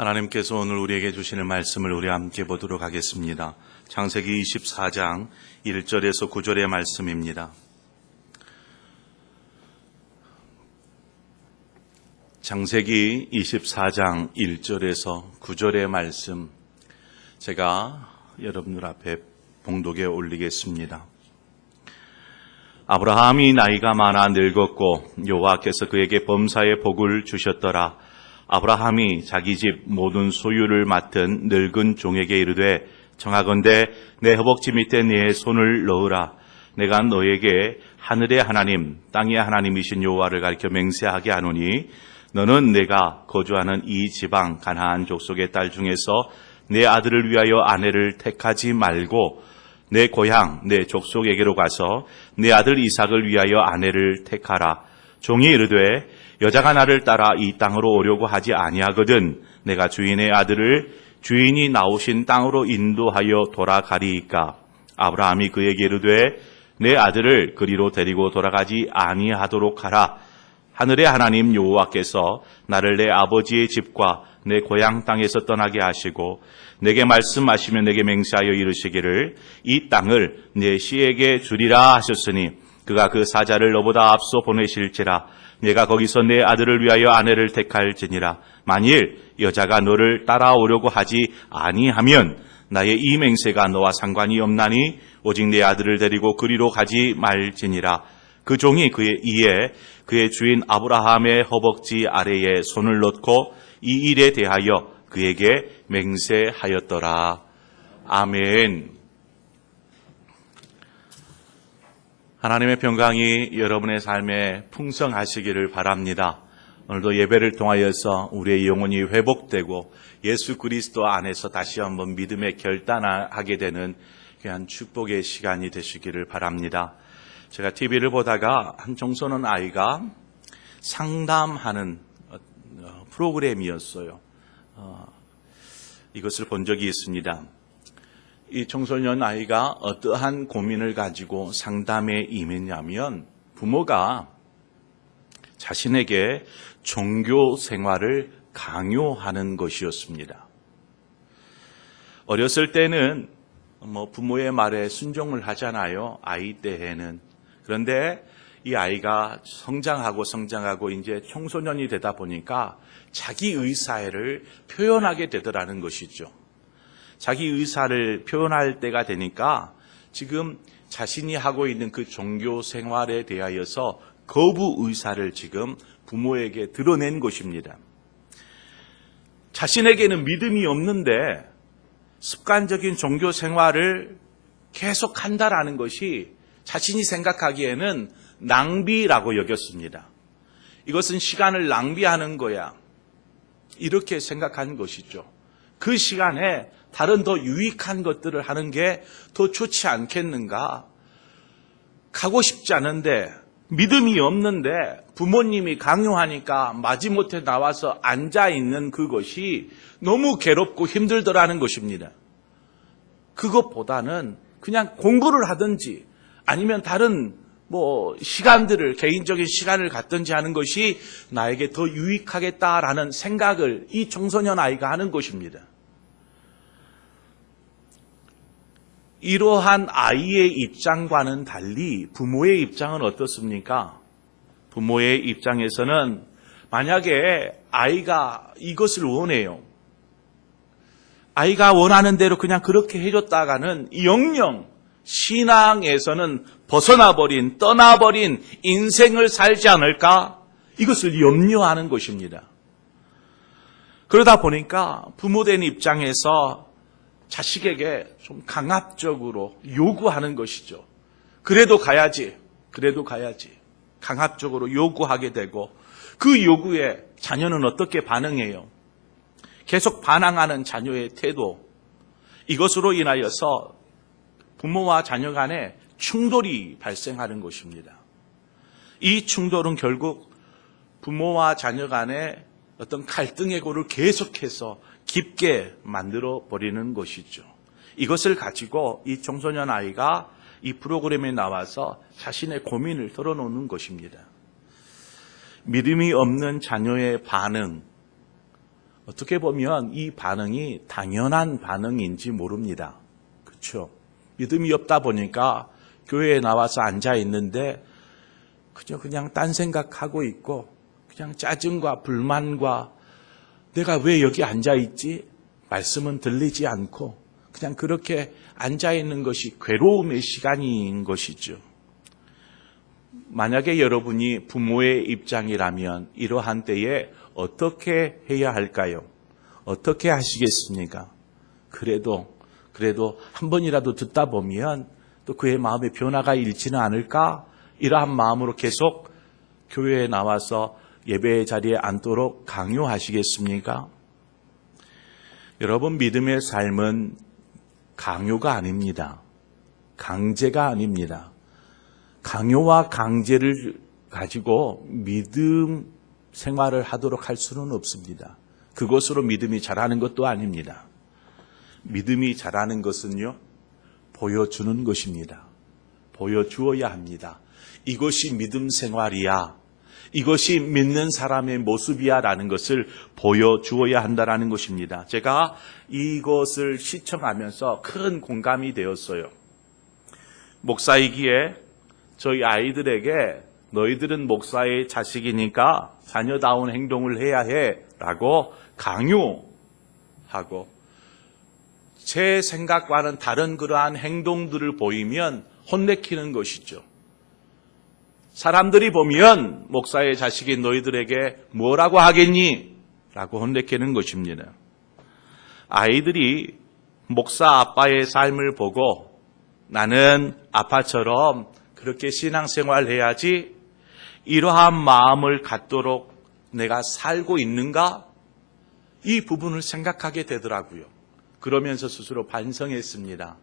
하나님께서 오늘 우리에게 주시는 말씀을 우리 함께 보도록 하겠습니다. 창세기 24장 1절에서 9절의 말씀입니다. 창세기 24장 1절에서 9절의 말씀, 제가 여러분들 앞에 봉독에 올리겠습니다. 아브라함이 나이가 많아 늙었고 여호와께서 그에게 범사의 복을 주셨더라. 아브라함이 자기 집 모든 소유를 맡은 늙은 종에게 이르되, 청하건대 내 허벅지 밑에 네 손을 넣으라. 내가 너에게 하늘의 하나님 땅의 하나님이신 여호와를 가리켜 맹세하게 하노니, 너는 내가 거주하는 이 지방 가나안 족속의 딸 중에서 내 아들을 위하여 아내를 택하지 말고 내 고향 내 족속에게로 가서 내 아들 이삭을 위하여 아내를 택하라. 종이 이르되, 여자가 나를 따라 이 땅으로 오려고 하지 아니하거든 내가 주인의 아들을 주인이 나오신 땅으로 인도하여 돌아가리이까. 아브라함이 그에게 이르되, 내 아들을 그리로 데리고 돌아가지 아니하도록 하라. 하늘의 하나님 여호와께서 나를 내 아버지의 집과 내 고향 땅에서 떠나게 하시고 내게 말씀하시며 내게 맹세하여 이르시기를, 이 땅을 내 씨에게 주리라 하셨으니, 그가 그 사자를 너보다 앞서 보내실지라. 내가 거기서 내 아들을 위하여 아내를 택할지니라. 만일 여자가 너를 따라오려고 하지 아니하면 나의 이 맹세가 너와 상관이 없나니 오직 내 아들을 데리고 그리로 가지 말지니라. 그 종이 그의 주인 아브라함의 허벅지 아래에 손을 넣고 이 일에 대하여 그에게 맹세하였더라. 아멘. 하나님의 평강이 여러분의 삶에 풍성하시기를 바랍니다. 오늘도 예배를 통하여서 우리의 영혼이 회복되고 예수 그리스도 안에서 다시 한번 믿음에 결단하게 되는 귀한 축복의 시간이 되시기를 바랍니다. 제가 TV를 보다가 한 청소년 아이가 상담하는 프로그램이었어요. 이것을 본 적이 있습니다. 이 청소년 아이가 어떠한 고민을 가지고 상담에 임했냐면, 부모가 자신에게 종교 생활을 강요하는 것이었습니다. 어렸을 때는 부모의 말에 순종을 하잖아요. 아이 때에는. 그런데 이 아이가 성장하고 이제 청소년이 되다 보니까 자기 의사를 표현하게 되더라는 것이죠. 자기 의사를 표현할 때가 되니까 지금 자신이 하고 있는 그 종교 생활에 대하여서 거부 의사를 지금 부모에게 드러낸 것입니다. 자신에게는 믿음이 없는데 습관적인 종교 생활을 계속 한다라는 것이 자신이 생각하기에는 낭비라고 여겼습니다. 이것은 시간을 낭비하는 거야, 이렇게 생각한 것이죠. 그 시간에 다른 더 유익한 것들을 하는 게 더 좋지 않겠는가? 가고 싶지 않은데, 믿음이 없는데 부모님이 강요하니까 마지못해 나와서 앉아있는 그것이 너무 괴롭고 힘들더라는 것입니다. 그것보다는 그냥 공부를 하든지 아니면 다른 시간들을, 개인적인 시간을 갖든지 하는 것이 나에게 더 유익하겠다라는 생각을 이 청소년 아이가 하는 것입니다. 이러한 아이의 입장과는 달리 부모의 입장은 어떻습니까? 부모의 입장에서는 만약에 아이가 이것을 원해요. 아이가 원하는 대로 그냥 그렇게 해줬다가는 영영 신앙에서는 벗어나버린, 떠나버린 인생을 살지 않을까? 이것을 염려하는 것입니다. 그러다 보니까 부모된 입장에서 자식에게 좀 강압적으로 요구하는 것이죠. 그래도 가야지. 강압적으로 요구하게 되고, 그 요구에 자녀는 어떻게 반응해요? 계속 반항하는 자녀의 태도, 이것으로 인하여서 부모와 자녀 간에 충돌이 발생하는 것입니다. 이 충돌은 결국 부모와 자녀 간에 어떤 갈등의 골을 계속해서 깊게 만들어 버리는 것이죠. 이것을 가지고 이 청소년 아이가 이 프로그램에 나와서 자신의 고민을 털어놓는 것입니다. 믿음이 없는 자녀의 반응, 어떻게 보면 이 반응이 당연한 반응인지 모릅니다. 그렇죠? 믿음이 없다 보니까 교회에 나와서 앉아 있는데 그냥 딴 생각하고 있고 그냥 짜증과 불만과 내가 왜 여기 앉아 있지? 말씀은 들리지 않고 그냥 그렇게 앉아 있는 것이 괴로움의 시간인 것이죠. 만약에 여러분이 부모의 입장이라면 이러한 때에 어떻게 해야 할까요? 어떻게 하시겠습니까? 그래도 한 번이라도 듣다 보면 또 그의 마음에 변화가 일지는 않을까? 이러한 마음으로 계속 교회에 나와서 예배의 자리에 앉도록 강요하시겠습니까? 여러분, 믿음의 삶은 강요가 아닙니다. 강제가 아닙니다. 강요와 강제를 가지고 믿음 생활을 하도록 할 수는 없습니다. 그것으로 믿음이 자라는 것도 아닙니다. 믿음이 자라는 것은요, 보여주는 것입니다. 보여주어야 합니다. 이것이 믿음 생활이야. 이것이 믿는 사람의 모습이야 라는 것을 보여주어야 한다는 것입니다. 제가 이것을 시청하면서 큰 공감이 되었어요. 목사이기에 저희 아이들에게 너희들은 목사의 자식이니까 자녀다운 행동을 해야 해 라고 강요하고 제 생각과는 다른 그러한 행동들을 보이면 혼내키는 것이죠. 사람들이 보면 목사의 자식이 너희들에게 뭐라고 하겠니? 라고 혼내키는 것입니다. 아이들이 목사 아빠의 삶을 보고 나는 아빠처럼 그렇게 신앙생활 해야지 이러한 마음을 갖도록 내가 살고 있는가? 이 부분을 생각하게 되더라고요. 그러면서 스스로 반성했습니다.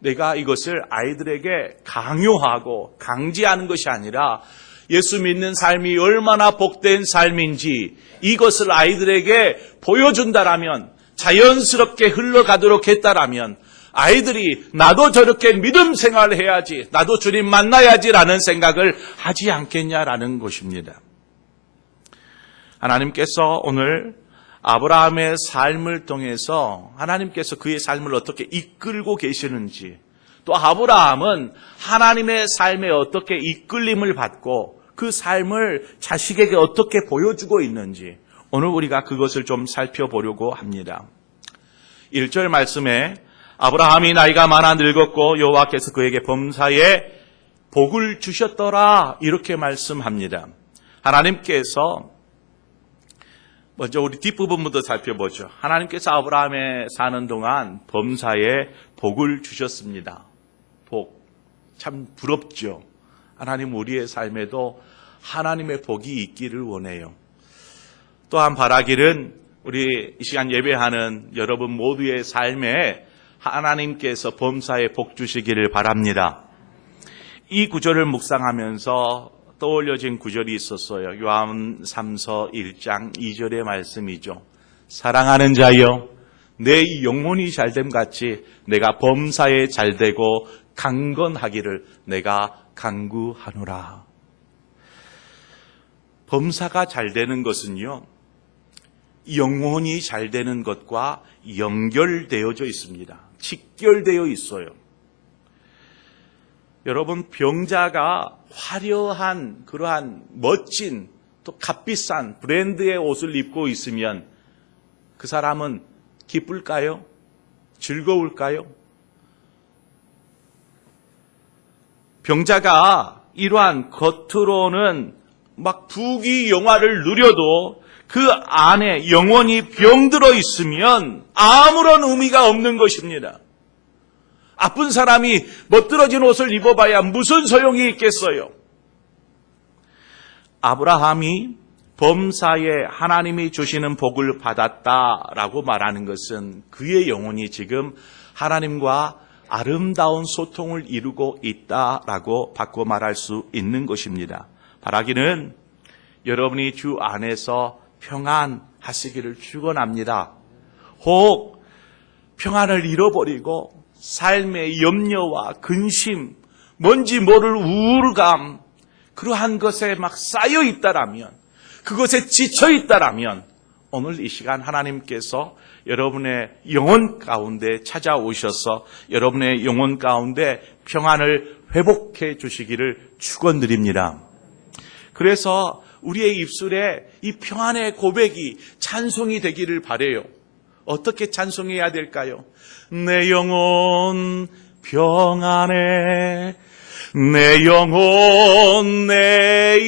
내가 이것을 아이들에게 강요하고 강제하는 것이 아니라 예수 믿는 삶이 얼마나 복된 삶인지 이것을 아이들에게 보여준다라면, 자연스럽게 흘러가도록 했다라면 아이들이 나도 저렇게 믿음 생활을 해야지, 나도 주님 만나야지라는 생각을 하지 않겠냐라는 것입니다. 하나님께서 오늘 아브라함의 삶을 통해서 하나님께서 그의 삶을 어떻게 이끌고 계시는지, 또 아브라함은 하나님의 삶에 어떻게 이끌림을 받고 그 삶을 자식에게 어떻게 보여주고 있는지 오늘 우리가 그것을 좀 살펴보려고 합니다. 1절 말씀에 아브라함이 나이가 많아 늙었고 여호와께서 그에게 범사에 복을 주셨더라 이렇게 말씀합니다. 하나님께서 먼저 우리 뒷부분부터 살펴보죠. 하나님께서 아브라함에 사는 동안 범사에 복을 주셨습니다. 복. 참 부럽죠. 하나님 우리의 삶에도 하나님의 복이 있기를 원해요. 또한 바라기는 우리 이 시간 예배하는 여러분 모두의 삶에 하나님께서 범사에 복 주시기를 바랍니다. 이 구절을 묵상하면서 떠올려진 구절이 있었어요. 요한 3서 1장 2절의 말씀이죠. 사랑하는 자여, 내 영혼이 잘됨 같이 내가 범사에 잘되고 강건하기를 내가 간구하노라. 범사가 잘되는 것은요, 영혼이 잘되는 것과 연결되어져 있습니다. 직결되어 있어요. 여러분, 병자가 화려한 그러한 멋진 또 값비싼 브랜드의 옷을 입고 있으면 그 사람은 기쁠까요? 즐거울까요? 병자가 이러한 겉으로는 막 부귀영화를 누려도 그 안에 영혼이 병들어 있으면 아무런 의미가 없는 것입니다. 아픈 사람이 멋들어진 옷을 입어봐야 무슨 소용이 있겠어요? 아브라함이 범사에 하나님이 주시는 복을 받았다라고 말하는 것은 그의 영혼이 지금 하나님과 아름다운 소통을 이루고 있다라고 바꿔 말할 수 있는 것입니다. 바라기는 여러분이 주 안에서 평안하시기를 축원합니다. 혹 평안을 잃어버리고 삶의 염려와 근심, 뭔지 모를 우울감, 그러한 것에 막 쌓여 있다라면, 그것에 지쳐 있다라면 오늘 이 시간 하나님께서 여러분의 영혼 가운데 찾아오셔서 여러분의 영혼 가운데 평안을 회복해 주시기를 축원드립니다. 그래서 우리의 입술에 이 평안의 고백이 찬송이 되기를 바라요. 어떻게 찬송해야 될까요? 내 영혼 평안해, 내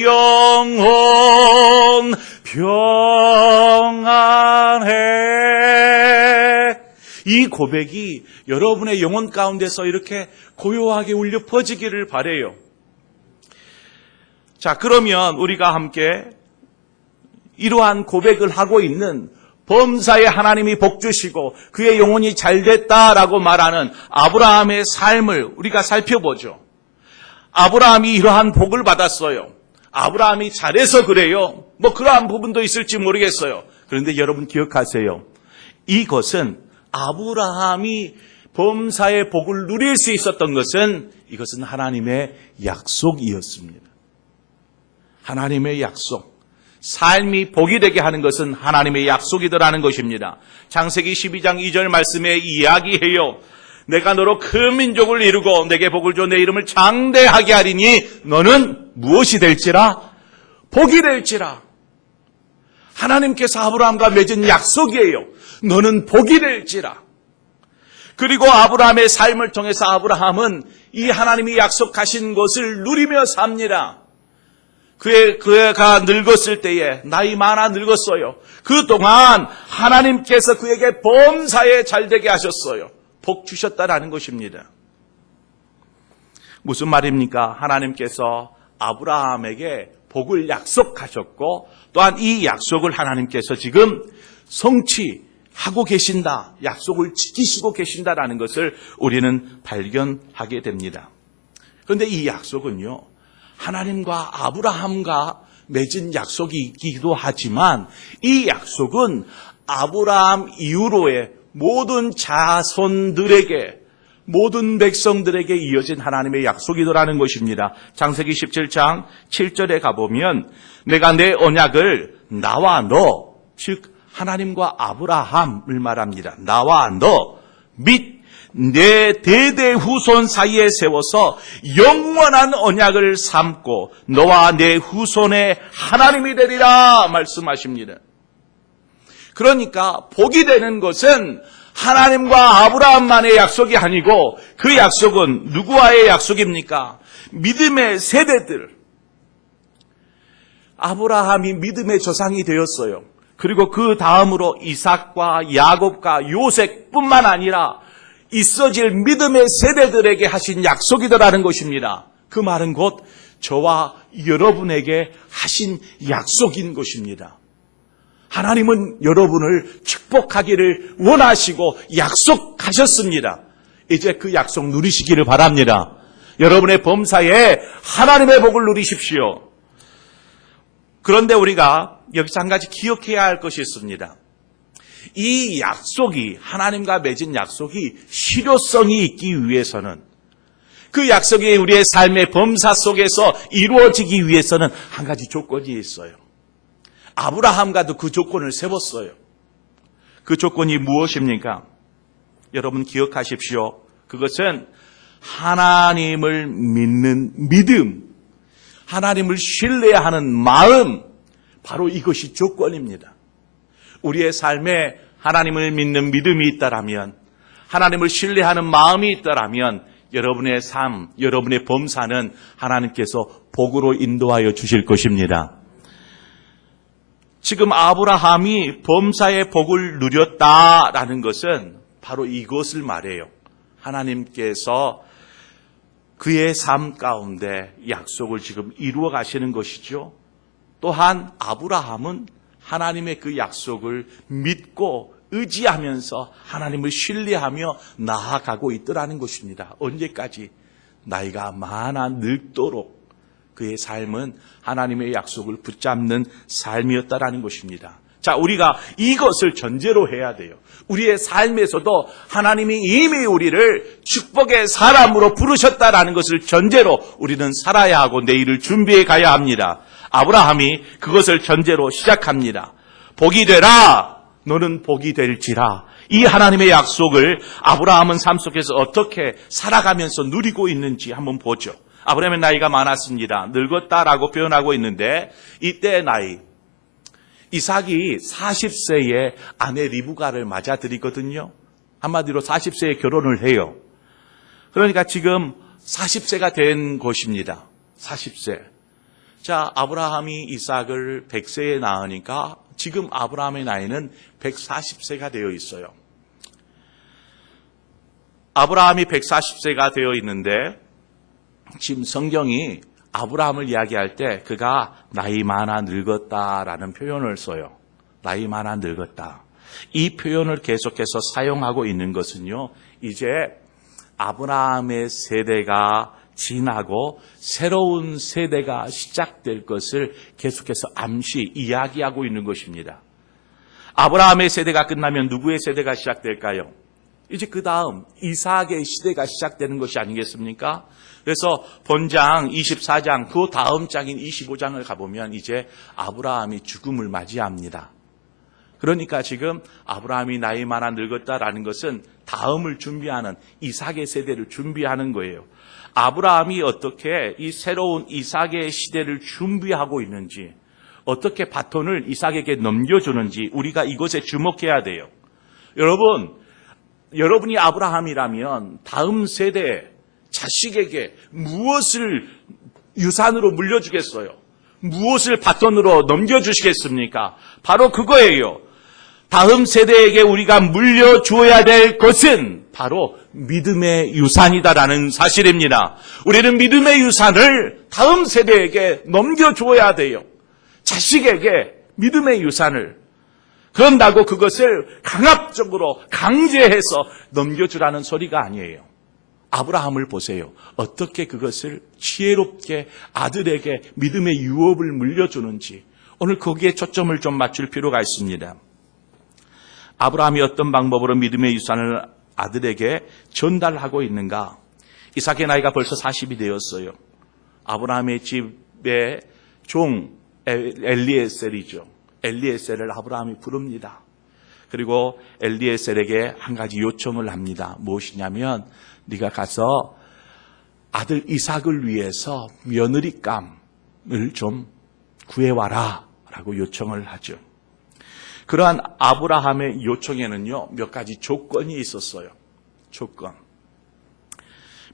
영혼 평안해. 이 고백이 여러분의 영혼 가운데서 이렇게 고요하게 울려 퍼지기를 바라요. 자, 그러면 우리가 함께 이러한 고백을 하고 있는 범사에 하나님이 복 주시고 그의 영혼이 잘됐다라고 말하는 아브라함의 삶을 우리가 살펴보죠. 아브라함이 이러한 복을 받았어요. 아브라함이 잘해서 그래요. 뭐 그러한 부분도 있을지 모르겠어요. 그런데 여러분 기억하세요. 이것은 아브라함이 범사의 복을 누릴 수 있었던 것은 이것은 하나님의 약속이었습니다. 하나님의 약속. 삶이 복이 되게 하는 것은 하나님의 약속이더라는 것입니다. 창세기 12장 2절 말씀에 이야기해요. 내가 너로 큰 민족을 이루고 내게 복을 줘 내 이름을 장대하게 하리니 너는 무엇이 될지라? 복이 될지라. 하나님께서 아브라함과 맺은 약속이에요. 너는 복이 될지라. 그리고 아브라함의 삶을 통해서 아브라함은 이 하나님이 약속하신 것을 누리며 삽니다. 그가 늙었을 때에 나이 많아 늙었어요. 그동안 하나님께서 그에게 범사에 잘되게 하셨어요. 복 주셨다라는 것입니다. 무슨 말입니까? 하나님께서 아브라함에게 복을 약속하셨고 또한 이 약속을 하나님께서 지금 성취하고 계신다. 약속을 지키시고 계신다라는 것을 우리는 발견하게 됩니다. 그런데 이 약속은요. 하나님과 아브라함과 맺은 약속이기도 하지만 이 약속은 아브라함 이후로의 모든 자손들에게 모든 백성들에게 이어진 하나님의 약속이더라는 것입니다. 창세기 17장 7절에 가보면 내가 내 언약을 나와 너, 즉 하나님과 아브라함을 말합니다. 나와 너 및 내 대대 후손 사이에 세워서 영원한 언약을 삼고 너와 내 후손의 하나님이 되리라 말씀하십니다. 그러니까 복이 되는 것은 하나님과 아브라함만의 약속이 아니고 그 약속은 누구와의 약속입니까? 믿음의 세대들. 아브라함이 믿음의 조상이 되었어요. 그리고 그 다음으로 이삭과 야곱과 요셉뿐만 아니라 있어질 믿음의 세대들에게 하신 약속이더라는 것입니다. 그 말은 곧 저와 여러분에게 하신 약속인 것입니다. 하나님은 여러분을 축복하기를 원하시고 약속하셨습니다. 이제 그 약속 누리시기를 바랍니다. 여러분의 범사에 하나님의 복을 누리십시오. 그런데 우리가 여기서 한 가지 기억해야 할 것이 있습니다. 이 약속이 하나님과 맺은 약속이 실효성이 있기 위해서는 그 약속이 우리의 삶의 범사 속에서 이루어지기 위해서는 한 가지 조건이 있어요. 아브라함과도 그 조건을 세웠어요. 그 조건이 무엇입니까? 여러분 기억하십시오. 그것은 하나님을 믿는 믿음, 하나님을 신뢰하는 마음, 바로 이것이 조건입니다. 우리의 삶에 하나님을 믿는 믿음이 있다라면, 하나님을 신뢰하는 마음이 있다라면 여러분의 삶, 여러분의 범사는 하나님께서 복으로 인도하여 주실 것입니다. 지금 아브라함이 범사의 복을 누렸다라는 것은 바로 이것을 말해요. 하나님께서 그의 삶 가운데 약속을 지금 이루어 가시는 것이죠. 또한 아브라함은 하나님의 그 약속을 믿고 의지하면서 하나님을 신뢰하며 나아가고 있더라는 것입니다. 언제까지? 나이가 많아 늙도록 그의 삶은 하나님의 약속을 붙잡는 삶이었다라는 것입니다. 자, 우리가 이것을 전제로 해야 돼요. 우리의 삶에서도 하나님이 이미 우리를 축복의 사람으로 부르셨다라는 것을 전제로 우리는 살아야 하고 내일을 준비해 가야 합니다. 아브라함이 그것을 전제로 시작합니다. 복이 되라. 너는 복이 될지라. 이 하나님의 약속을 아브라함은 삶 속에서 어떻게 살아가면서 누리고 있는지 한번 보죠. 아브라함의 나이가 많았습니다. 늙었다라고 표현하고 있는데 이때의 나이, 이삭이 40세에 아내 리브가를 맞아들이거든요. 한마디로 40세에 결혼을 해요. 그러니까 지금 40세가 된 것입니다. 40세. 자, 아브라함이 이삭을 100세에 낳으니까 지금 아브라함의 나이는 140세가 되어 있어요. 아브라함이 140세가 되어 있는데 지금 성경이 아브라함을 이야기할 때 그가 나이 많아 늙었다라는 표현을 써요. 나이 많아 늙었다. 이 표현을 계속해서 사용하고 있는 것은요, 이제 아브라함의 세대가 지나고 새로운 세대가 시작될 것을 계속해서 암시 이야기하고 있는 것입니다. 아브라함의 세대가 끝나면 누구의 세대가 시작될까요? 이제 그 다음 이삭의 시대가 시작되는 것이 아니겠습니까? 그래서 본장 24장, 그 다음 장인 25장을 가보면 이제 아브라함이 죽음을 맞이합니다. 그러니까 지금 아브라함이 나이 많아 늙었다라는 것은 다음을 준비하는 이삭의 세대를 준비하는 거예요. 아브라함이 어떻게 이 새로운 이삭의 시대를 준비하고 있는지, 어떻게 바톤을 이삭에게 넘겨주는지 우리가 이것에 주목해야 돼요. 여러분이 아브라함이라면 다음 세대에 자식에게 무엇을 유산으로 물려주겠어요? 무엇을 바톤으로 넘겨주시겠습니까? 바로 그거예요. 다음 세대에게 우리가 물려주어야 될 것은 바로 믿음의 유산이다라는 사실입니다. 우리는 믿음의 유산을 다음 세대에게 넘겨주어야 돼요. 자식에게 믿음의 유산을. 그런다고 그것을 강압적으로 강제해서 넘겨주라는 소리가 아니에요. 아브라함을 보세요. 어떻게 그것을 지혜롭게 아들에게 믿음의 유업을 물려주는지 오늘 거기에 초점을 좀 맞출 필요가 있습니다. 아브라함이 어떤 방법으로 믿음의 유산을 아들에게 전달하고 있는가? 이삭의 나이가 벌써 40이 되었어요. 아브라함의 집의 종 엘리에셀이죠. 엘리에셀을 아브라함이 부릅니다. 그리고 엘리에셀에게 한 가지 요청을 합니다. 무엇이냐면 네가 가서 아들 이삭을 위해서 며느리감을 좀 구해와라 라고 요청을 하죠. 그러한 아브라함의 요청에는요, 몇 가지 조건이 있었어요. 조건.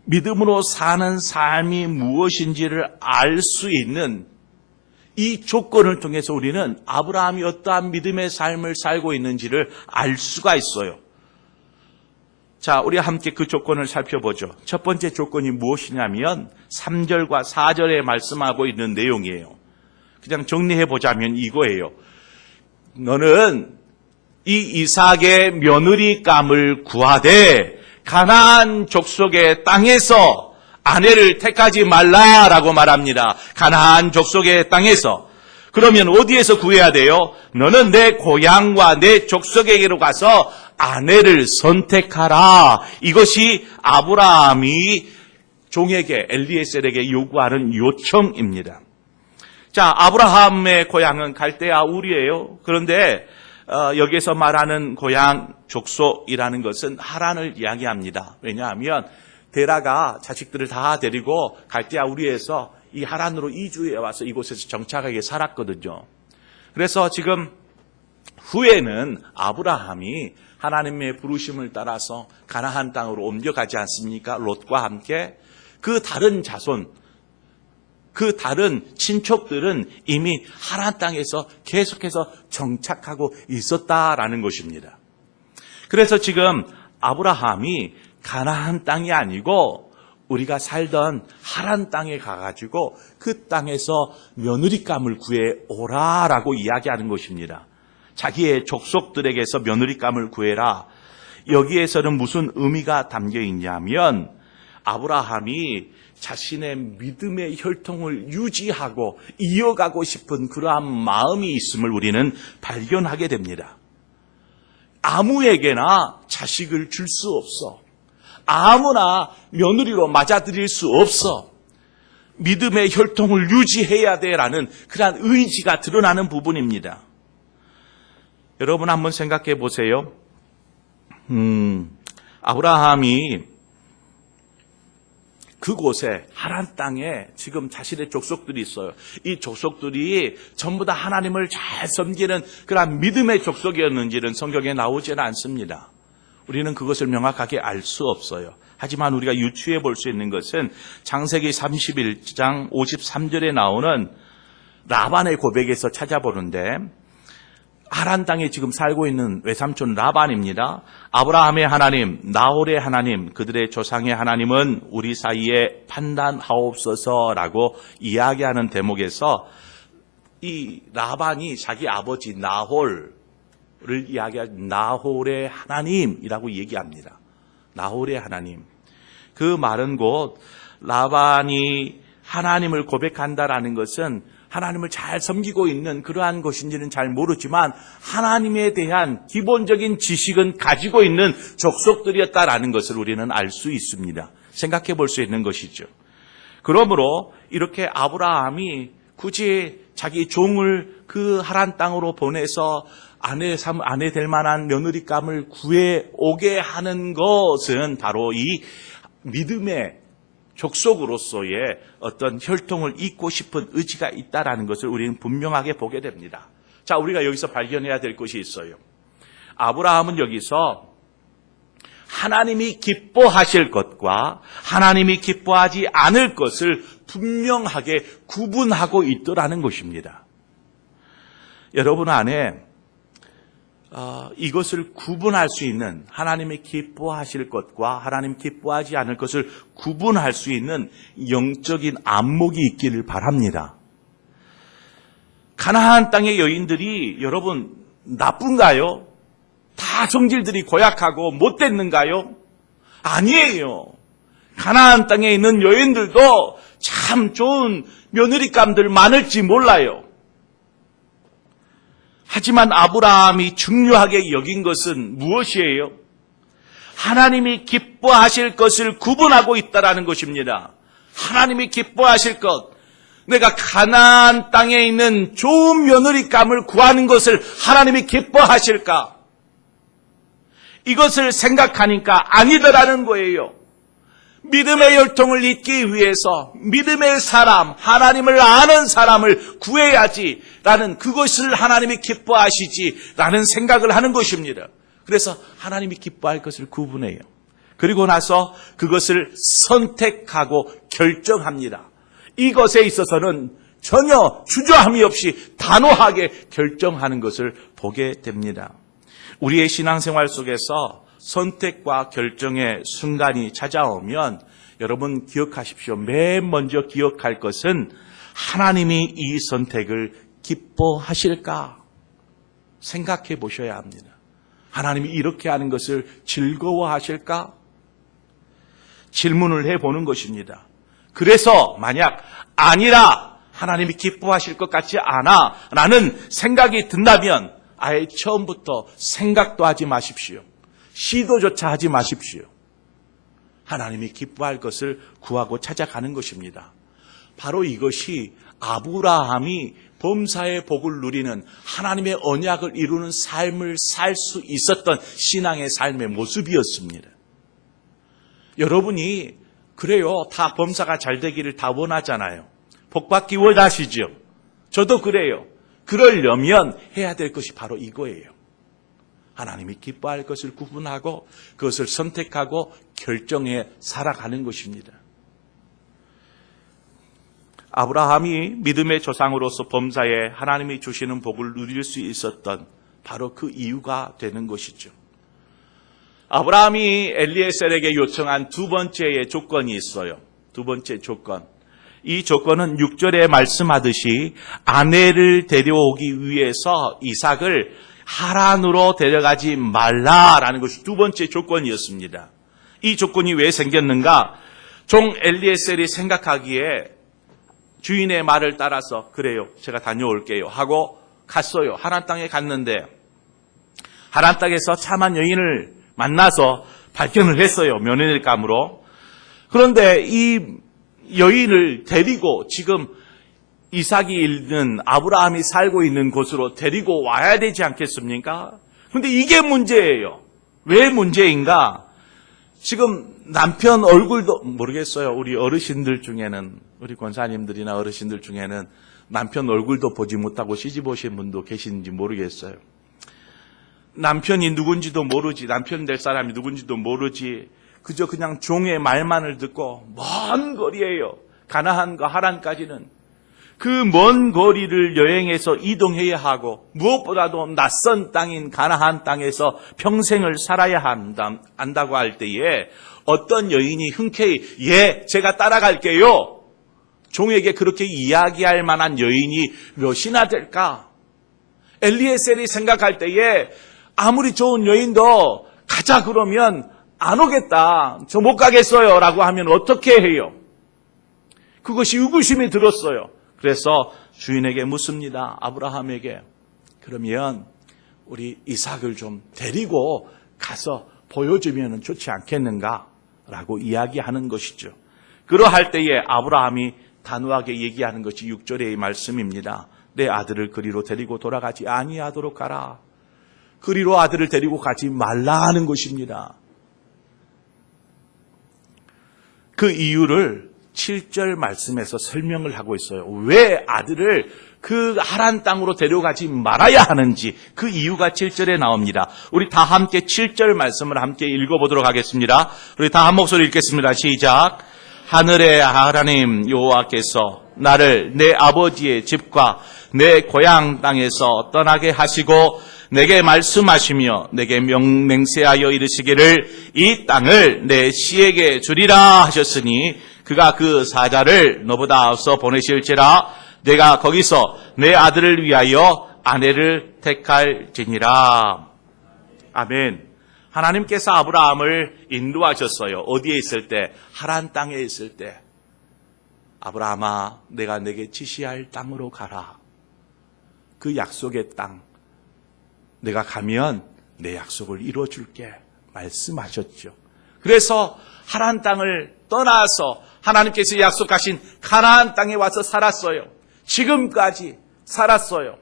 믿음으로 사는 삶이 무엇인지를 알 수 있는 이 조건을 통해서 우리는 아브라함이 어떠한 믿음의 삶을 살고 있는지를 알 수가 있어요. 자, 우리 함께 그 조건을 살펴보죠. 첫 번째 조건이 무엇이냐면 3절과 4절에 말씀하고 있는 내용이에요. 그냥 정리해보자면 이거예요. 너는 이 이삭의 며느리감을 구하되 가나안 족속의 땅에서 아내를 택하지 말라라고 말합니다. 가나안 족속의 땅에서. 그러면 어디에서 구해야 돼요? 너는 내 고향과 내 족속에게로 가서 아내를 선택하라. 이것이 아브라함이 종에게 엘리에셀에게 요구하는 요청입니다. 자, 아브라함의 고향은 갈대아 울이에요. 그런데 여기에서 말하는 고향 족속이라는 것은 하란을 이야기합니다. 왜냐하면 데라가 자식들을 다 데리고 갈대아 우리에서 이 하란으로 이주해 와서 이곳에서 정착하게 살았거든요. 그래서 지금 후에는 아브라함이 하나님의 부르심을 따라서 가나안 땅으로 옮겨가지 않습니까? 롯과 함께 그 다른 자손, 그 다른 친척들은 이미 하란 땅에서 계속해서 정착하고 있었다라는 것입니다. 그래서 지금 아브라함이 가나안 땅이 아니고 우리가 살던 하란 땅에 가가지고 그 땅에서 며느리감을 구해 오라라고 이야기하는 것입니다. 자기의 족속들에게서 며느리감을 구해라. 여기에서는 무슨 의미가 담겨 있냐면 아브라함이 자신의 믿음의 혈통을 유지하고 이어가고 싶은 그러한 마음이 있음을 우리는 발견하게 됩니다. 아무에게나 자식을 줄 수 없어. 아무나 며느리로 맞아들일 수 없어. 믿음의 혈통을 유지해야 돼라는 그러한 의지가 드러나는 부분입니다. 여러분 한번 생각해 보세요. 아브라함이 그곳에 하란 땅에 지금 자신의 족속들이 있어요. 이 족속들이 전부 다 하나님을 잘 섬기는 그런 믿음의 족속이었는지는 성경에 나오지는 않습니다. 우리는 그것을 명확하게 알 수 없어요. 하지만 우리가 유추해 볼 수 있는 것은 창세기 31장 53절에 나오는 라반의 고백에서 찾아보는데, 하란 땅에 지금 살고 있는 외삼촌 라반입니다. 아브라함의 하나님, 나홀의 하나님, 그들의 조상의 하나님은 우리 사이에 판단하옵소서라고 이야기하는 대목에서 이 라반이 자기 아버지 나홀을 이야기한 나홀의 하나님이라고 얘기합니다. 나홀의 하나님. 그 말은 곧 라반이 하나님을 고백한다라는 것은 하나님을 잘 섬기고 있는 그러한 것인지는 잘 모르지만 하나님에 대한 기본적인 지식은 가지고 있는 족속들이었다라는 것을 우리는 알 수 있습니다. 생각해 볼 수 있는 것이죠. 그러므로 이렇게 아브라함이 굳이 자기 종을 그 하란 땅으로 보내서 아내 될 만한 며느리감을 구해오게 하는 것은 바로 이 믿음의 족속으로서의 어떤 혈통을 잇고 싶은 의지가 있다라는 것을 우리는 분명하게 보게 됩니다. 자, 우리가 여기서 발견해야 될 것이 있어요. 아브라함은 여기서 하나님이 기뻐하실 것과 하나님이 기뻐하지 않을 것을 분명하게 구분하고 있더라는 것입니다. 여러분 안에 이것을 구분할 수 있는, 하나님이 기뻐하실 것과 하나님 기뻐하지 않을 것을 구분할 수 있는 영적인 안목이 있기를 바랍니다. 가나안 땅의 여인들이 여러분 나쁜가요? 다 성질들이 고약하고 못됐는가요? 아니에요. 가나안 땅에 있는 여인들도 참 좋은 며느리감들 많을지 몰라요. 하지만 아브라함이 중요하게 여긴 것은 무엇이에요? 하나님이 기뻐하실 것을 구분하고 있다라는 것입니다. 하나님이 기뻐하실 것, 내가 가나안 땅에 있는 좋은 며느리감을 구하는 것을 하나님이 기뻐하실까? 이것을 생각하니까 아니더라는 거예요. 믿음의 혈통을 잇기 위해서 믿음의 사람, 하나님을 아는 사람을 구해야지라는, 그것을 하나님이 기뻐하시지라는 생각을 하는 것입니다. 그래서 하나님이 기뻐할 것을 구분해요. 그리고 나서 그것을 선택하고 결정합니다. 이것에 있어서는 전혀 주저함이 없이 단호하게 결정하는 것을 보게 됩니다. 우리의 신앙생활 속에서 선택과 결정의 순간이 찾아오면 여러분 기억하십시오. 맨 먼저 기억할 것은 하나님이 이 선택을 기뻐하실까 생각해 보셔야 합니다. 하나님이 이렇게 하는 것을 즐거워하실까? 질문을 해보는 것입니다. 그래서 만약 아니라 하나님이 기뻐하실 것 같지 않아 라는 생각이 든다면 아예 처음부터 생각도 하지 마십시오. 시도조차 하지 마십시오. 하나님이 기뻐할 것을 구하고 찾아가는 것입니다. 바로 이것이 아브라함이 범사의 복을 누리는 하나님의 언약을 이루는 삶을 살 수 있었던 신앙의 삶의 모습이었습니다. 여러분이 그래요. 다 범사가 잘 되기를 다 원하잖아요. 복받기 원하시죠. 저도 그래요. 그러려면 해야 될 것이 바로 이거예요. 하나님이 기뻐할 것을 구분하고 그것을 선택하고 결정해 살아가는 것입니다. 아브라함이 믿음의 조상으로서 범사에 하나님이 주시는 복을 누릴 수 있었던 바로 그 이유가 되는 것이죠. 아브라함이 엘리에셀에게 요청한 두 번째의 조건이 있어요. 두 번째 조건. 이 조건은 6절에 말씀하듯이 아내를 데려오기 위해서 이삭을 하란으로 데려가지 말라라는 것이 두 번째 조건이었습니다. 이 조건이 왜 생겼는가? 종 엘리에셀이 생각하기에 주인의 말을 따라서 그래요, 제가 다녀올게요 하고 갔어요. 하란 땅에 갔는데 하란 땅에서 참한 여인을 만나서 발견을 했어요. 며느리감으로. 그런데 이 여인을 데리고 지금 이삭이 있는 아브라함이 살고 있는 곳으로 데리고 와야 되지 않겠습니까? 근데 이게 문제예요. 왜 문제인가? 지금 남편 얼굴도 모르겠어요. 우리 어르신들 중에는, 우리 권사님들이나 어르신들 중에는 남편 얼굴도 보지 못하고 시집 오신 분도 계신지 모르겠어요. 남편이 누군지도 모르지, 남편 될 사람이 누군지도 모르지, 그저 그냥 종의 말만을 듣고 먼 거리예요. 가나안과 하란까지는. 그 먼 거리를 여행해서 이동해야 하고 무엇보다도 낯선 땅인 가나안 땅에서 평생을 살아야 한다고 할 때에 어떤 여인이 흔쾌히 예, 제가 따라갈게요. 종에게 그렇게 이야기할 만한 여인이 몇이나 될까? 엘리에셀이 생각할 때에 아무리 좋은 여인도 가자 그러면 안 오겠다. 저 못 가겠어요. 라고 하면 어떻게 해요? 그것이 의구심이 들었어요. 그래서 주인에게 묻습니다. 아브라함에게. 그러면 우리 이삭을 좀 데리고 가서 보여주면 좋지 않겠는가? 라고 이야기하는 것이죠. 그러할 때에 아브라함이 단호하게 얘기하는 것이 6절의 말씀입니다. 내 아들을 그리로 데리고 돌아가지 아니하도록 하라. 그리로 아들을 데리고 가지 말라 하는 것입니다. 그 이유를 7절 말씀에서 설명을 하고 있어요. 왜 아들을 그 하란 땅으로 데려가지 말아야 하는지 그 이유가 7절에 나옵니다. 우리 다 함께 7절 말씀을 함께 읽어보도록 하겠습니다. 우리 다 한 목소리 읽겠습니다. 시작. 하늘의 하나님 여호와께서 나를 내 아버지의 집과 내 고향 땅에서 떠나게 하시고 내게 말씀하시며 내게 맹세하여 이르시기를 이 땅을 내 씨에게 주리라 하셨으니 그가 그 사자를 너보다 앞서 보내실지라 내가 거기서 내 아들을 위하여 아내를 택할지니라. 아멘. 하나님께서 아브라함을 인도하셨어요. 어디에 있을 때? 하란 땅에 있을 때. 아브라함아, 내가 내게 지시할 땅으로 가라. 그 약속의 땅. 내가 가면 내 약속을 이루어줄게 말씀하셨죠. 그래서 하란 땅을 떠나서 하나님께서 약속하신 가나안 땅에 와서 살았어요. 지금까지 살았어요.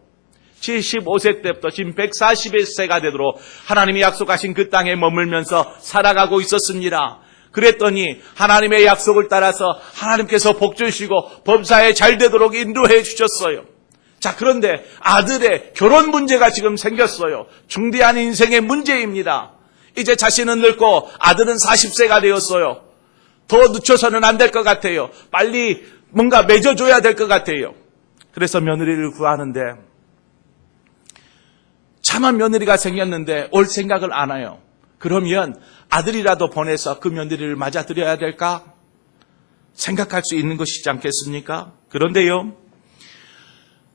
75세 때부터 지금 140세가 되도록 하나님이 약속하신 그 땅에 머물면서 살아가고 있었습니다. 그랬더니 하나님의 약속을 따라서 하나님께서 복 주시고 범사에 잘 되도록 인도해 주셨어요. 자, 그런데 아들의 결혼 문제가 지금 생겼어요. 중대한 인생의 문제입니다. 이제 자신은 늙고 아들은 40세가 되었어요. 더 늦춰서는 안 될 것 같아요. 빨리 뭔가 맺어줘야 될 것 같아요. 그래서 며느리를 구하는데 참한 며느리가 생겼는데 올 생각을 안 해요. 그러면 아들이라도 보내서 그 며느리를 맞아들여야 될까? 생각할 수 있는 것이지 않겠습니까? 그런데요,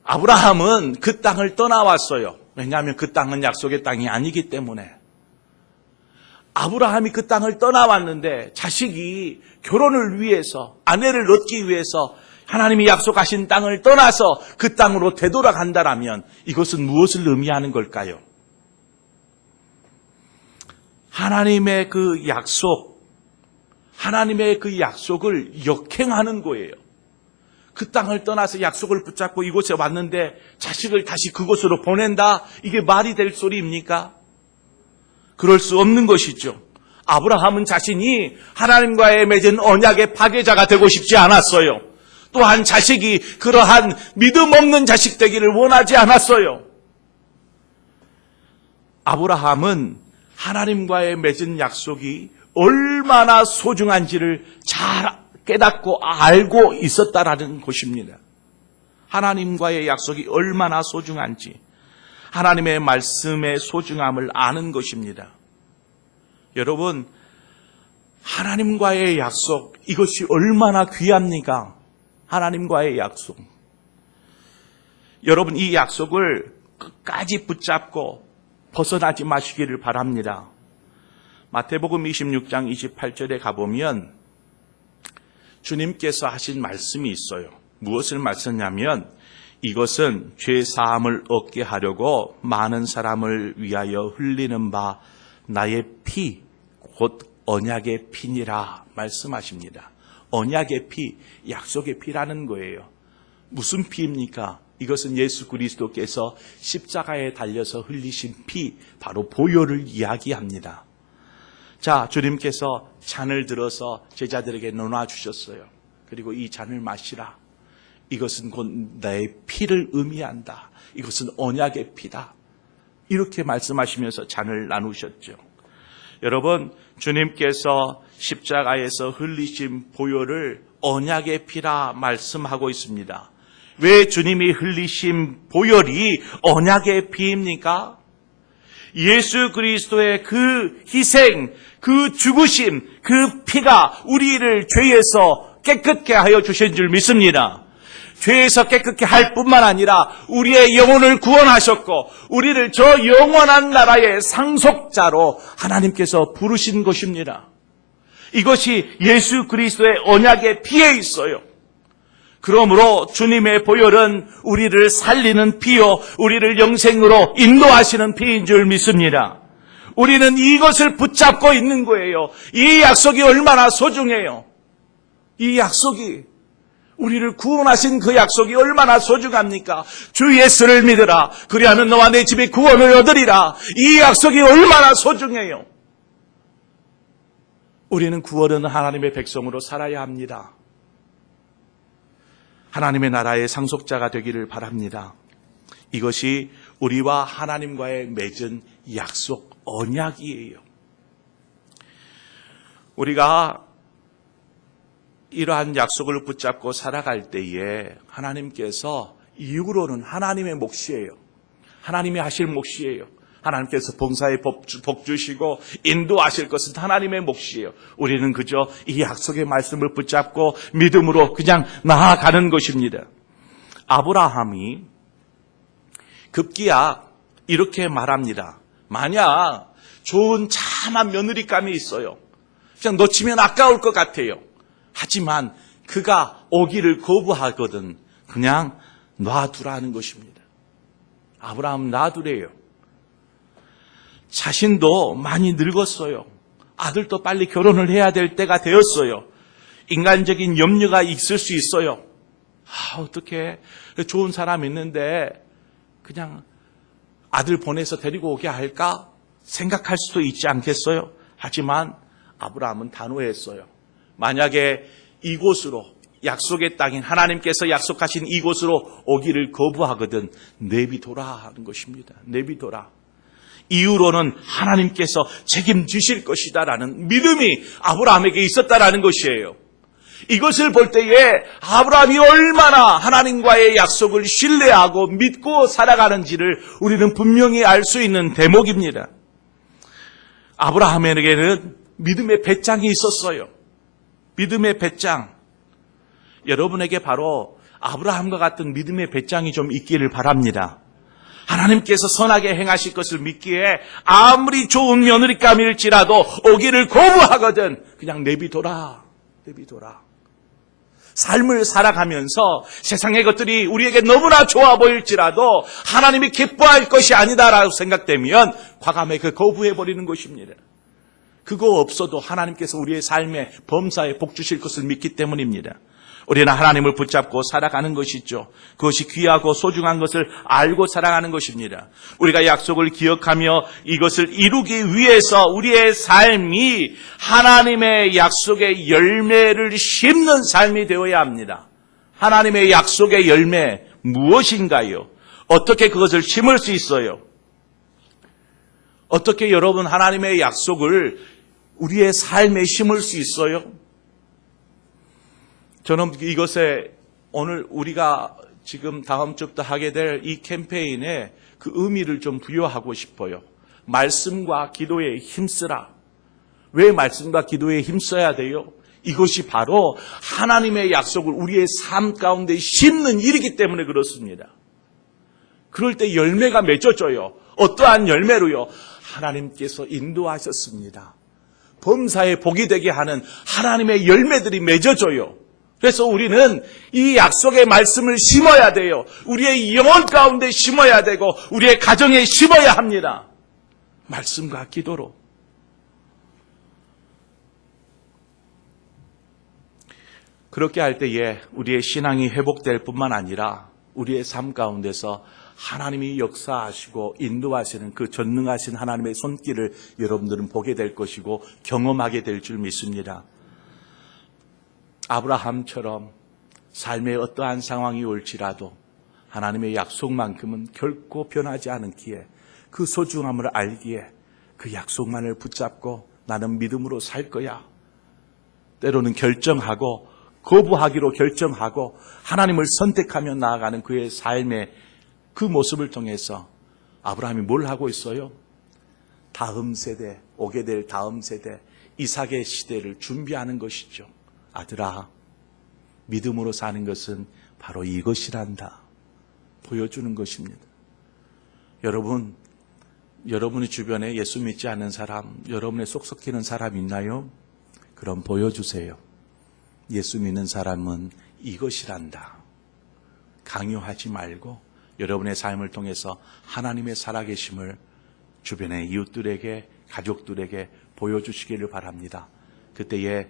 아브라함은 그 땅을 떠나왔어요. 왜냐하면 그 땅은 약속의 땅이 아니기 때문에. 아브라함이 그 땅을 떠나왔는데 자식이 결혼을 위해서, 아내를 얻기 위해서 하나님이 약속하신 땅을 떠나서 그 땅으로 되돌아간다라면 이것은 무엇을 의미하는 걸까요? 하나님의 그 약속, 하나님의 그 약속을 역행하는 거예요. 그 땅을 떠나서 약속을 붙잡고 이곳에 왔는데 자식을 다시 그곳으로 보낸다? 이게 말이 될 소리입니까? 그럴 수 없는 것이죠. 아브라함은 자신이 하나님과의 맺은 언약의 파괴자가 되고 싶지 않았어요. 또한 자식이 그러한 믿음 없는 자식 되기를 원하지 않았어요. 아브라함은 하나님과의 맺은 약속이 얼마나 소중한지를 잘 깨닫고 알고 있었다라는 것입니다. 하나님과의 약속이 얼마나 소중한지, 하나님의 말씀의 소중함을 아는 것입니다. 여러분, 하나님과의 약속, 이것이 얼마나 귀합니까? 하나님과의 약속. 여러분, 이 약속을 끝까지 붙잡고 벗어나지 마시기를 바랍니다. 마태복음 26장 28절에 가보면 주님께서 하신 말씀이 있어요. 무엇을 말씀하냐면 이것은 죄 사함을 얻게 하려고 많은 사람을 위하여 흘리는 바 나의 피, 곧 언약의 피니라 말씀하십니다. 언약의 피, 약속의 피라는 거예요. 무슨 피입니까? 이것은 예수 그리스도께서 십자가에 달려서 흘리신 피, 바로 보혈을 이야기합니다. 자, 주님께서 잔을 들어서 제자들에게 나눠주셨어요. 그리고 이 잔을 마시라. 이것은 곧 나의 피를 의미한다. 이것은 언약의 피다. 이렇게 말씀하시면서 잔을 나누셨죠. 여러분, 주님께서 십자가에서 흘리신 보혈을 언약의 피라 말씀하고 있습니다. 왜 주님이 흘리신 보혈이 언약의 피입니까? 예수 그리스도의 그 희생, 그 죽으심, 그 피가 우리를 죄에서 깨끗게 하여 주신 줄 믿습니다. 죄에서 깨끗게 할 뿐만 아니라 우리의 영혼을 구원하셨고 우리를 저 영원한 나라의 상속자로 하나님께서 부르신 것입니다. 이것이 예수 그리스도의 언약의 피에 있어요. 그러므로 주님의 보혈은 우리를 살리는 피요, 우리를 영생으로 인도하시는 피인 줄 믿습니다. 우리는 이것을 붙잡고 있는 거예요. 이 약속이 얼마나 소중해요. 이 약속이, 우리를 구원하신 그 약속이 얼마나 소중합니까? 주 예수를 믿으라. 그리하면 너와 내 집이 구원을 얻으리라. 이 약속이 얼마나 소중해요. 우리는 구원은 하나님의 백성으로 살아야 합니다. 하나님의 나라의 상속자가 되기를 바랍니다. 이것이 우리와 하나님과의 맺은 약속, 언약이에요. 우리가 이러한 약속을 붙잡고 살아갈 때에 하나님께서 이후로는 하나님의 몫이에요. 하나님이 하실 몫이에요. 하나님께서 봉사에 복 주시고 인도하실 것은 하나님의 몫이에요. 우리는 그저 이 약속의 말씀을 붙잡고 믿음으로 그냥 나아가는 것입니다. 아브라함이 급기야 이렇게 말합니다. 만약 좋은 참한 며느리감이 있어요. 그냥 놓치면 아까울 것 같아요. 하지만 그가 오기를 거부하거든 그냥 놔두라는 것입니다. 아브라함 놔두래요. 자신도 많이 늙었어요. 아들도 빨리 결혼을 해야 될 때가 되었어요. 인간적인 염려가 있을 수 있어요. 어떻게 좋은 사람 있는데 그냥 아들 보내서 데리고 오게 할까 생각할 수도 있지 않겠어요? 하지만 아브라함은 단호했어요. 만약에 이곳으로, 약속의 땅인 하나님께서 약속하신 이곳으로 오기를 거부하거든 내비둬라 하는 것입니다. 내비둬라. 이후로는 하나님께서 책임지실 것이다라는 믿음이 아브라함에게 있었다라는 것이에요. 이것을 볼 때에 아브라함이 얼마나 하나님과의 약속을 신뢰하고 믿고 살아가는지를 우리는 분명히 알 수 있는 대목입니다. 아브라함에게는 믿음의 배짱이 있었어요. 믿음의 배짱. 여러분에게 바로 아브라함과 같은 믿음의 배짱이 좀 있기를 바랍니다. 하나님께서 선하게 행하실 것을 믿기에 아무리 좋은 며느리감일지라도 오기를 거부하거든 그냥 내비둬라. 내비둬라. 삶을 살아가면서 세상의 것들이 우리에게 너무나 좋아 보일지라도 하나님이 기뻐할 것이 아니다라고 생각되면 과감하게 그 거부해버리는 것입니다. 그거 없어도 하나님께서 우리의 삶에 범사에 복 주실 것을 믿기 때문입니다. 우리는 하나님을 붙잡고 살아가는 것이죠. 그것이 귀하고 소중한 것을 알고 살아가는 것입니다. 우리가 약속을 기억하며 이것을 이루기 위해서 우리의 삶이 하나님의 약속의 열매를 심는 삶이 되어야 합니다. 하나님의 약속의 열매 무엇인가요? 어떻게 그것을 심을 수 있어요? 어떻게 여러분 하나님의 약속을 우리의 삶에 심을 수 있어요? 저는 이것에 오늘 우리가 지금 다음 주부터 하게 될 이 캠페인에 그 의미를 좀 부여하고 싶어요. 말씀과 기도에 힘쓰라. 왜 말씀과 기도에 힘써야 돼요? 이것이 바로 하나님의 약속을 우리의 삶 가운데 심는 일이기 때문에 그렇습니다. 그럴 때 열매가 맺어져요. 어떠한 열매로요? 하나님께서 인도하셨습니다. 범사에 복이 되게 하는 하나님의 열매들이 맺어져요. 그래서 우리는 이 약속의 말씀을 심어야 돼요. 우리의 영혼 가운데 심어야 되고 우리의 가정에 심어야 합니다. 말씀과 기도로. 그렇게 할 때에 우리의 신앙이 회복될 뿐만 아니라 우리의 삶 가운데서 하나님이 역사하시고 인도하시는 그 전능하신 하나님의 손길을 여러분들은 보게 될 것이고 경험하게 될 줄 믿습니다. 아브라함처럼 삶의 어떠한 상황이 올지라도 하나님의 약속만큼은 결코 변하지 않기에 그 소중함을 알기에 그 약속만을 붙잡고 나는 믿음으로 살 거야. 때로는 결정하고 거부하기로 결정하고 하나님을 선택하며 나아가는 그의 삶의 그 모습을 통해서 아브라함이 뭘 하고 있어요? 다음 세대, 오게 될 다음 세대, 이삭의 시대를 준비하는 것이죠. 아들아, 믿음으로 사는 것은 바로 이것이란다. 보여주는 것입니다. 여러분의 주변에 예수 믿지 않는 사람, 여러분의 속 썩히는 사람 있나요? 그럼 보여주세요. 예수 믿는 사람은 이것이란다. 강요하지 말고 여러분의 삶을 통해서 하나님의 살아계심을 주변의 이웃들에게, 가족들에게 보여주시기를 바랍니다. 그때에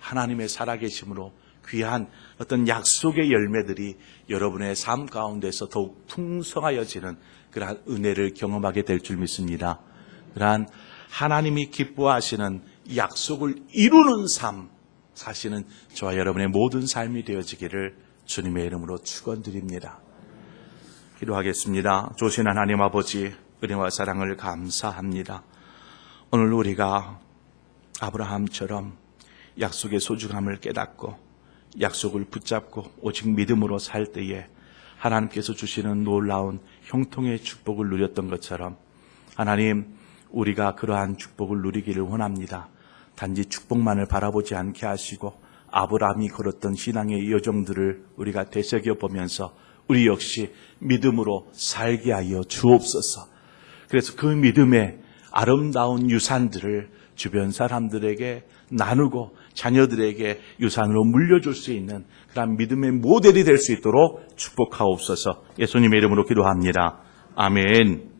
하나님의 살아계심으로 귀한 어떤 약속의 열매들이 여러분의 삶 가운데서 더욱 풍성하여지는 그러한 은혜를 경험하게 될 줄 믿습니다. 그러한 하나님이 기뻐하시는 약속을 이루는 삶, 사실은 저와 여러분의 모든 삶이 되어지기를 주님의 이름으로 축원드립니다. 기도하겠습니다. 좋으신 하나님 아버지, 은혜와 사랑을 감사합니다. 오늘 우리가 아브라함처럼 약속의 소중함을 깨닫고 약속을 붙잡고 오직 믿음으로 살 때에 하나님께서 주시는 놀라운 형통의 축복을 누렸던 것처럼 하나님, 우리가 그러한 축복을 누리기를 원합니다. 단지 축복만을 바라보지 않게 하시고 아브라함이 걸었던 신앙의 여정들을 우리가 되새겨보면서 우리 역시 믿음으로 살게 하여 주옵소서. 그래서 그 믿음의 아름다운 유산들을 주변 사람들에게 나누고 자녀들에게 유산으로 물려줄 수 있는 그런 믿음의 모델이 될 수 있도록 축복하옵소서. 예수님의 이름으로 기도합니다. 아멘.